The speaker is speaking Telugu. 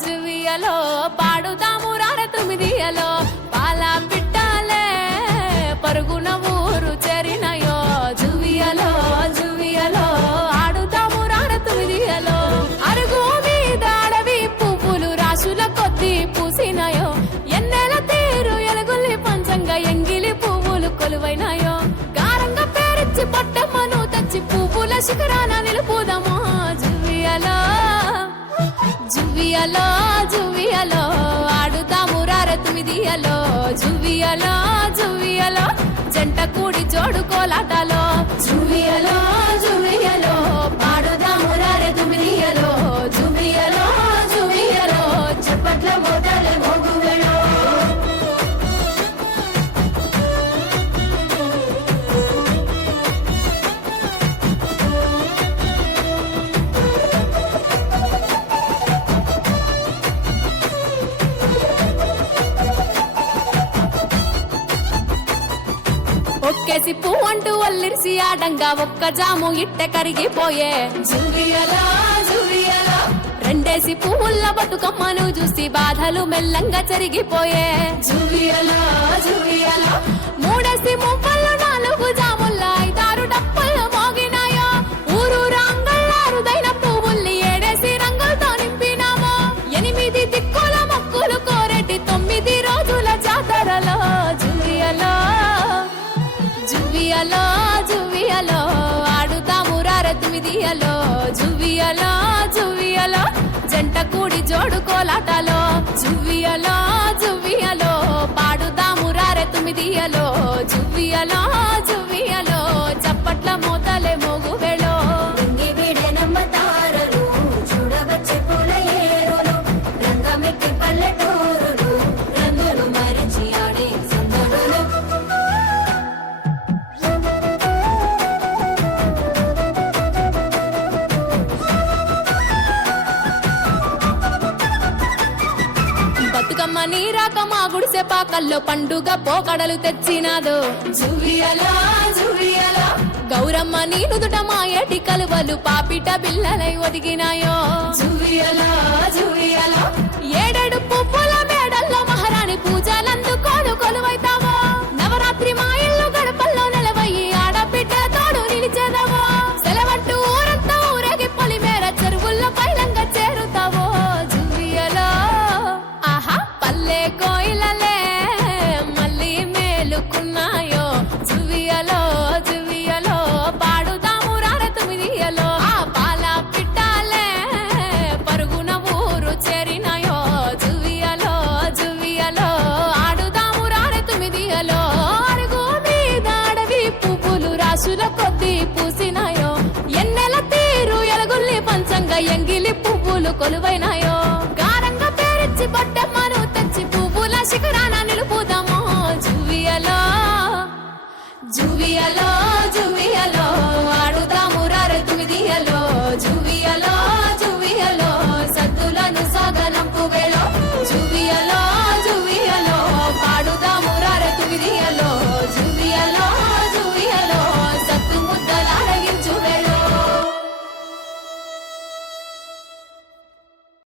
జువియలో పాడుదాము రార తుమిదియలో పాల పిట్టాలే పరుగున ఊరు చేరినయో జువియలో జువియలో ఆడుదాము రార తుమిదియలో అరుగు మీద అడవి పువ్వులు రాసుల కొద్ది పూసినయో ఎన్నెల తీరు ఎలుగుల్లి పంచంగా ఎంగిలి పువ్వులు కొలువైనాయో గారంగా పేరిచ్చి పట్టమ్మను తెచ్చి పువ్వుల శిఖరాన నిలుపుదామో జువియలో జువియలో జువియలో ఆడుతాము రార తుమిదియలో జువియలో జువియలో జంట కూడి జోడు కోలాటలో జువియలో జువియలో పాడుదాము రార తుమిదియలో జువియలో జువియలో చప్పట్ల మోతలే మోగువేళో ఒక్కేసి పువ్వు అంటూ వల్లిరిసి ఆడంగా ఒక్క జాము ఇట్టె కరిగిపోయే జువియలో జువియలో రెండేసి పువ్వుల్ల బతుకమ్మను చూసి బాధలు మెల్లంగా చెరిగిపోయే జువియలో జువియలో మూడేసి మువ్వలు నాలుగు జాముల్ల ఐదారు డప్పులు మోగినాయో ఊరు రంగళ్ళారుదైన పువ్వుల్ని ఏడేసి రంగులతో నింపినామో ఎనిమిది దిక్కుల మొక్కులు కోరేటి 9 రోజుల జాతరలో జువియలో జువియలో జువియలో ఆడుతాము రార తుమిదియలో జువియలో జువియలో జంట కూడి జోడు కోలాటలో జువియలో జువియలో పాడుతాము రార తుమిదియలో జువియలో జువియలో చప్పట్ల మోతలే మోగువేళో చూడవచ్చే పూల ఏరులు రంగమెక్కి పల్లెటూరులు రంగులు మరిచి ఆడే సందడులు బతుకమ్మ నీరాక మా గుడిసె పాకల్లో పండుగ పోకడలు తెచ్చినాదో జువియలో జువియలో గౌరమ్మ నీ నుదుట మా ఏటి కలువలు పాపిట బిల్లలై ఒదిగినాయో జువియలో జువియలో ఏడేడు పువ్వుల మేడల్లో మహారాణి పూజలందుకోను కొలువైతావో నవరాత్రి మా ఇల్లు గడపల్లో నిలవయ్యి ఆడబిడ్డల తోడు నిలిచేదావో సెలవంటూ ఊరంతా ఊరేగి పొలిమేర చెరువుల్లో పైలంగా చేరుతావో జువియలో ఆహా పల్లె కోయిలలే మళ్ళీ మేలుకున్నాయో జువియలో జువియలో పాడుదాము రార తుమిదియలో ఆ పాల పిట్టాలే పరుగున ఊరు చేరినాయో జువియలో జువియలో ఆడుదాము రార తుమిదియలో అరుగు మీద అడవి పువ్వులు రాసుల కొద్ది పూసినాయో ఎన్నెల తీరు ఎలుగుల్లి పంచంగా ఎంగిలి పువ్వులు కొలువైనాయో గారంగా పేరిచ్చి బొట్టమ్మను తెచ్చి పువ్వుల శిఖరాన నిలుపుదామో జువియలో జువియలో